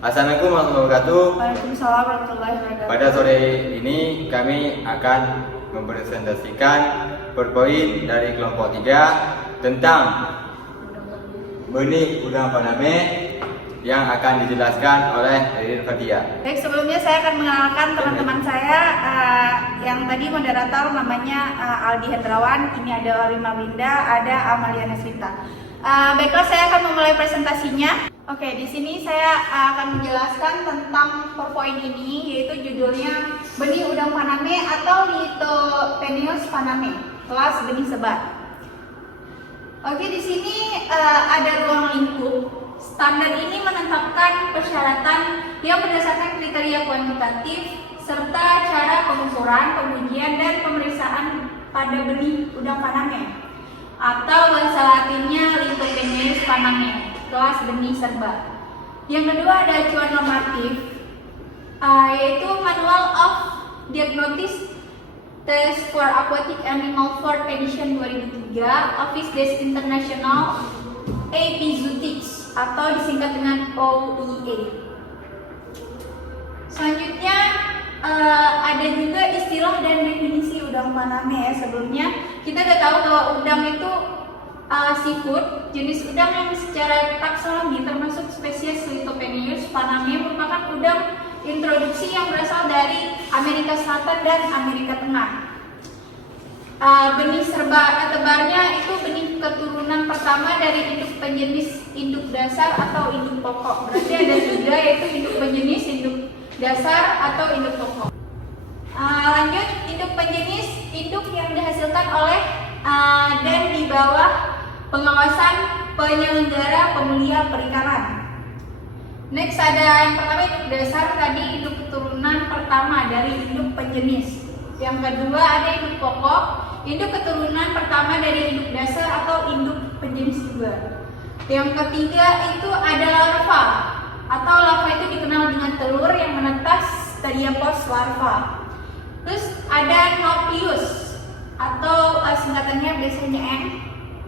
Assalamualaikum warahmatullahi wabarakatuh. Waalaikumsalam warahmatullahi wabarakatuh. Pada sore ini kami akan mempresentasikan PowerPoint dari kelompok 3 tentang benih udang faname yang akan dijelaskan oleh Ririn Fathia. Baik, sebelumnya saya akan mengenalkan teman-teman saya yang tadi moderator namanya Aldi Hendrawan, ini ada Rima Winda, ada Amalia Nesrita. Baiklah, saya akan memulai presentasinya. Oke, di sini saya akan menjelaskan tentang PowerPoint ini, yaitu judulnya Benih Udang Faname atau Lithopeneus faname, kelas benih sebar. Oke, di sini ada ruang lingkup. Standar ini menetapkan persyaratan yang berdasarkan kriteria kuantitatif serta cara pengukuran, pengujian, dan pemeriksaan pada benih udang faname atau bahasa Latinnya Lithopeneus faname, kelas benih serba. Yang kedua ada acuan normatif, yaitu Manual of Diagnosis Test for Aquatic Animal Fourth Edition 2003, Office Desk International Epizootics atau disingkat dengan OIE. Selanjutnya ada juga istilah dan definisi udang faname ya. Sebelumnya kita udah tahu bahwa udang itu seafood, jenis udang yang secara taksonomi termasuk spesies Lithopeneus faname merupakan udang introduksi yang berasal dari Amerika Selatan dan Amerika Tengah. Benih serba tebarnya itu benih keturunan pertama dari induk penjenis induk dasar atau induk pokok. Berarti ada 3, yaitu induk penjenis, induk dasar, atau induk pokok. Lanjut, induk penjenis, induk yang dihasilkan oleh dan di bawah pengawasan penyelenggara pemulia perikanan. Next ada yang pertama induk dasar, tadi induk keturunan pertama dari induk penjenis. Yang kedua ada induk pokok, induk keturunan pertama dari induk dasar atau induk penjenis juga. Yang ketiga itu ada larva, atau larva itu dikenal dengan telur yang menetas stadia post larva. Terus ada Nauplius atau singkatannya biasanya N.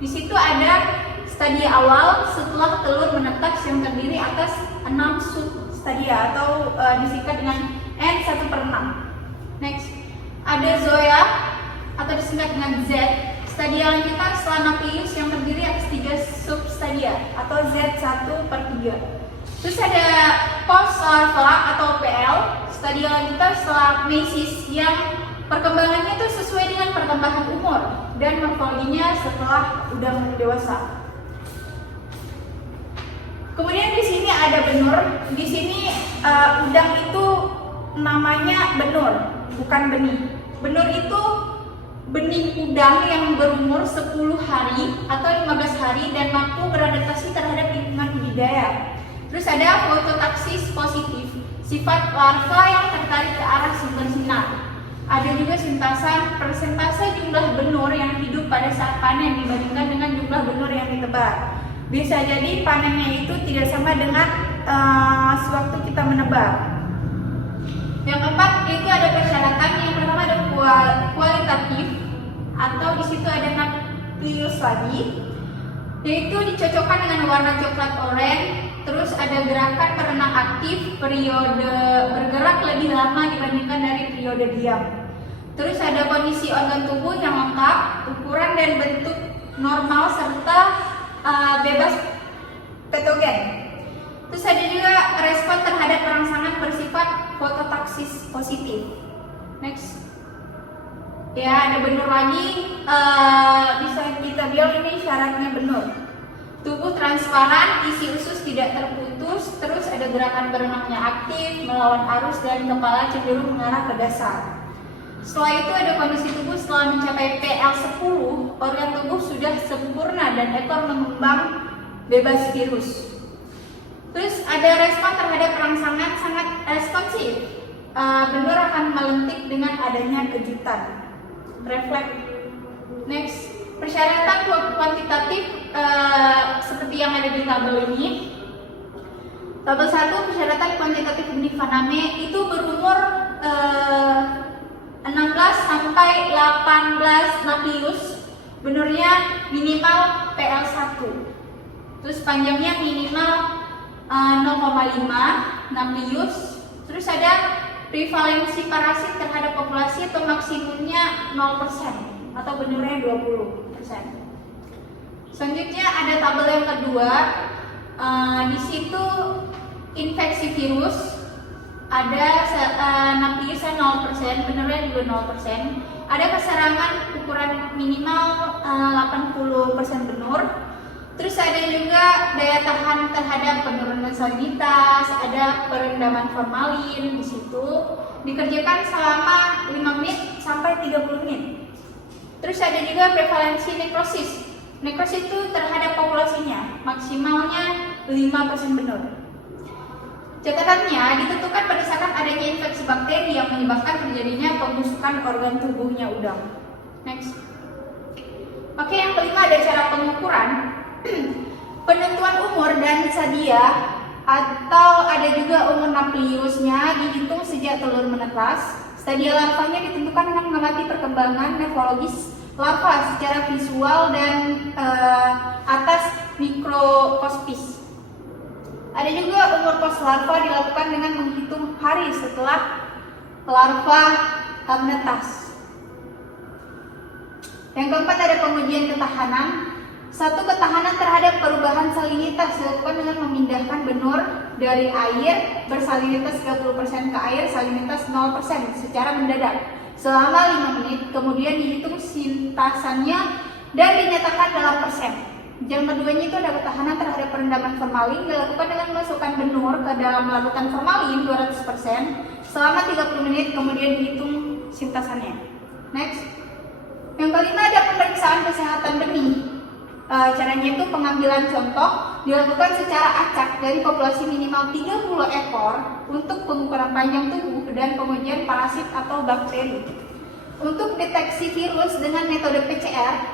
Di situ ada stadia awal setelah telur menetas yang terdiri atas 6 substadia atau disingkat dengan N1/6. Next, ada Zoea atau disingkat dengan Z, stadia lanjutan setelah Nauplius yang terdiri atas 3 substadia atau Z1/3. Terus ada post larva atau PL, stadia lanjutan setelah mesis yang perkembangannya itu sesuai dengan perkembangan umur dan morfologinya setelah udang dewasa. Kemudian di sini ada benur. Di sini udang itu namanya benur, bukan benih. Benur itu benih udang yang berumur 10 hari atau 15 hari dan mampu beradaptasi terhadap lingkungan budidaya. Terus ada fototaksis positif, sifat larva yang tertarik ke arah sumber sinar. Ada juga sintasan persentase jumlah benur yang hidup pada saat panen dibandingkan dengan jumlah benur yang ditebar. Bisa jadi panennya itu tidak sama dengan sewaktu kita menebar. Yang keempat itu ada persyaratan. Yang pertama ada kualitatif atau di situ ada Nauplius lagi, yaitu dicocokkan dengan warna coklat oranye. Terus ada gerakan berenang aktif, periode bergerak lebih lama dibandingkan dari periode diam. Terus ada kondisi organ tubuh yang lengkap, ukuran dan bentuk normal serta bebas patogen. Terus ada juga respon terhadap rangsangan bersifat fototaksis positif. Next, ya ada benur lagi, bisa kita bilang ini syaratnya benur. Tubuh transparan, isi usus tidak terputus, terus ada gerakan berenangnya aktif, melawan arus dan kepala cenderung mengarah ke dasar. Setelah itu ada kondisi tubuh setelah mencapai PL10, organ tubuh sudah sempurna dan ekor mengembang bebas virus. Terus ada respon terhadap rangsangan sangat responsif. Benur akan melentik dengan adanya kejutan. Refleks. Next, persyaratan kuantitatif seperti yang ada di tabel ini. Tabel 1, persyaratan kuantitatif benih faname itu berumur 16 sampai 18 Nauplius, benurnya minimal PL1. Terus panjangnya minimal 0,5 Napius. Terus ada prevalensi parasit terhadap populasi atau maksimumnya 0% atau benurnya 20%. Selanjutnya ada tabel yang kedua. Di situ infeksi virus ada Napiusnya 0%, benurnya juga 0%. Ada keserangan ukuran minimal 80% benur. Terus ada juga daya tahan terhadap penurunan salinitas, ada perendaman formalin di situ. Dikerjakan selama 5 menit sampai 30 menit. Terus ada juga prevalensi nekrosis. Nekrosis itu terhadap populasinya, maksimalnya 5% benur. Catatannya ditentukan berdasarkan adanya infeksi bakteri yang menyebabkan terjadinya pembusukan organ tubuhnya udang. Next. Oke, yang kelima ada cara pengukuran. Penentuan umur dan stadia atau ada juga umur Napiusnya dihitung sejak telur menetas. Stadia larvanya ditentukan dengan mengamati perkembangan nefologis larva secara visual dan atas mikroskopis. Ada juga umur pos larva dilakukan dengan menghitung hari setelah larva menetas. Yang keempat ada pengujian ketahanan. Satu, ketahanan terhadap perubahan salinitas dilakukan dengan memindahkan benur dari air bersalinitas 30% ke air salinitas 0% secara mendadak selama 5 menit, kemudian dihitung sintasannya dan dinyatakan dalam persen. Yang keduanya itu ada ketahanan terhadap perendaman formalin dilakukan dengan memasukkan benur ke dalam larutan formalin 200% selama 30 menit, kemudian dihitung sintasannya. Next. Yang kelima ada pemeriksaan kesehatan benih. Caranya itu pengambilan contoh dilakukan secara acak dari populasi minimal 30 ekor untuk pengukuran panjang tubuh dan pengujian parasit atau bakteri. Untuk deteksi virus dengan metode PCR,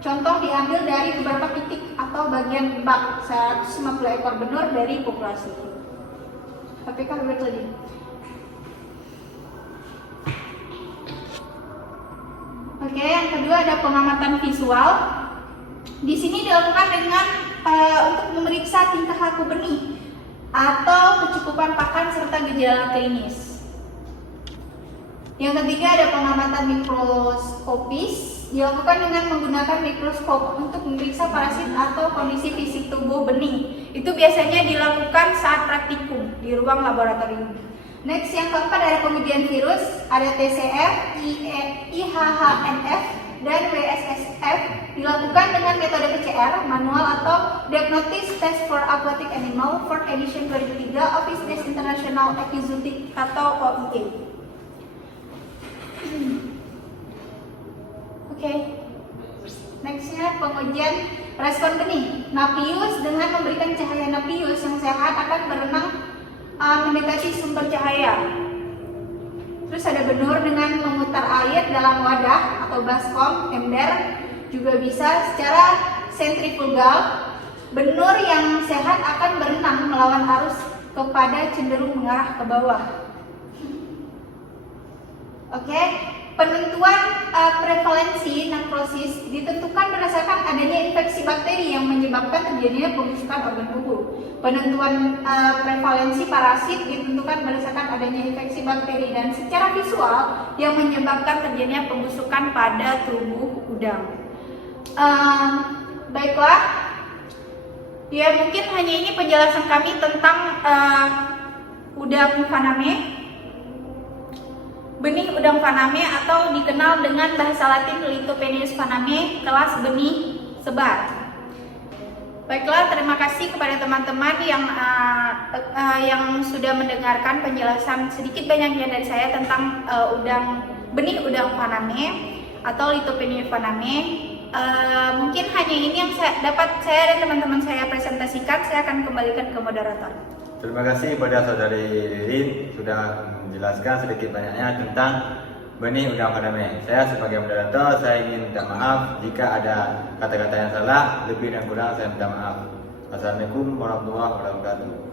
contoh diambil dari beberapa titik atau bagian bak 150 ekor benur dari populasi. Apakah betul ini? Oke, yang kedua ada pengamatan visual. Di sini dilakukan dengan untuk memeriksa tingkah laku benih atau kecukupan pakan serta gejala klinis. Yang ketiga ada pengamatan mikroskopis, dilakukan dengan menggunakan mikroskop untuk memeriksa parasit atau kondisi fisik tubuh benih. Itu biasanya dilakukan saat praktikum di ruang laboratorium. Next, yang keempat ada pengujian virus, ada TCR, IHHNF, dan WSSF, dilakukan dengan metode PCR manual atau Diagnostic Test for Aquatic Animal, 4th edition 2003, Office des International Epizootic atau OIE. Oke. Nextnya pengujian respon benih. Napius dengan memberikan cahaya Napius yang sehat akan berenang mendekati sumber cahaya. Terus ada benur dengan memutar air dalam wadah atau baskom, ember, juga bisa secara sentrifugal. Benur yang sehat akan berenang melawan arus kepada cenderung mengarah ke bawah. Oke, penentuan prevalensi nekrosis ditentukan berdasarkan adanya infeksi bakteri yang menyebabkan terjadinya pembusukan organ tubuh. Penentuan prevalensi parasit ditentukan berdasarkan adanya infeksi bakteri dan secara visual yang menyebabkan terjadinya pembusukan pada tubuh udang. Baiklah, ya mungkin hanya ini penjelasan kami tentang udang faname, benih udang faname atau dikenal dengan bahasa Latin Lithopeneus faname, kelas benih sebar. Baiklah, terima kasih kepada teman-teman yang sudah mendengarkan penjelasan sedikit banyaknya dari saya tentang benih udang faname atau Lithopeneus faname. Mungkin hanya ini yang dapat saya dan teman-teman saya presentasikan. Saya akan kembalikan ke moderator. Terima kasih kepada Saudari Ririn sudah menjelaskan sedikit banyaknya tentang benih udang faname. Saya sebagai moderator, saya ingin minta maaf jika ada kata-kata yang salah, lebih dan kurang saya minta maaf. Assalamualaikum warahmatullahi wabarakatuh.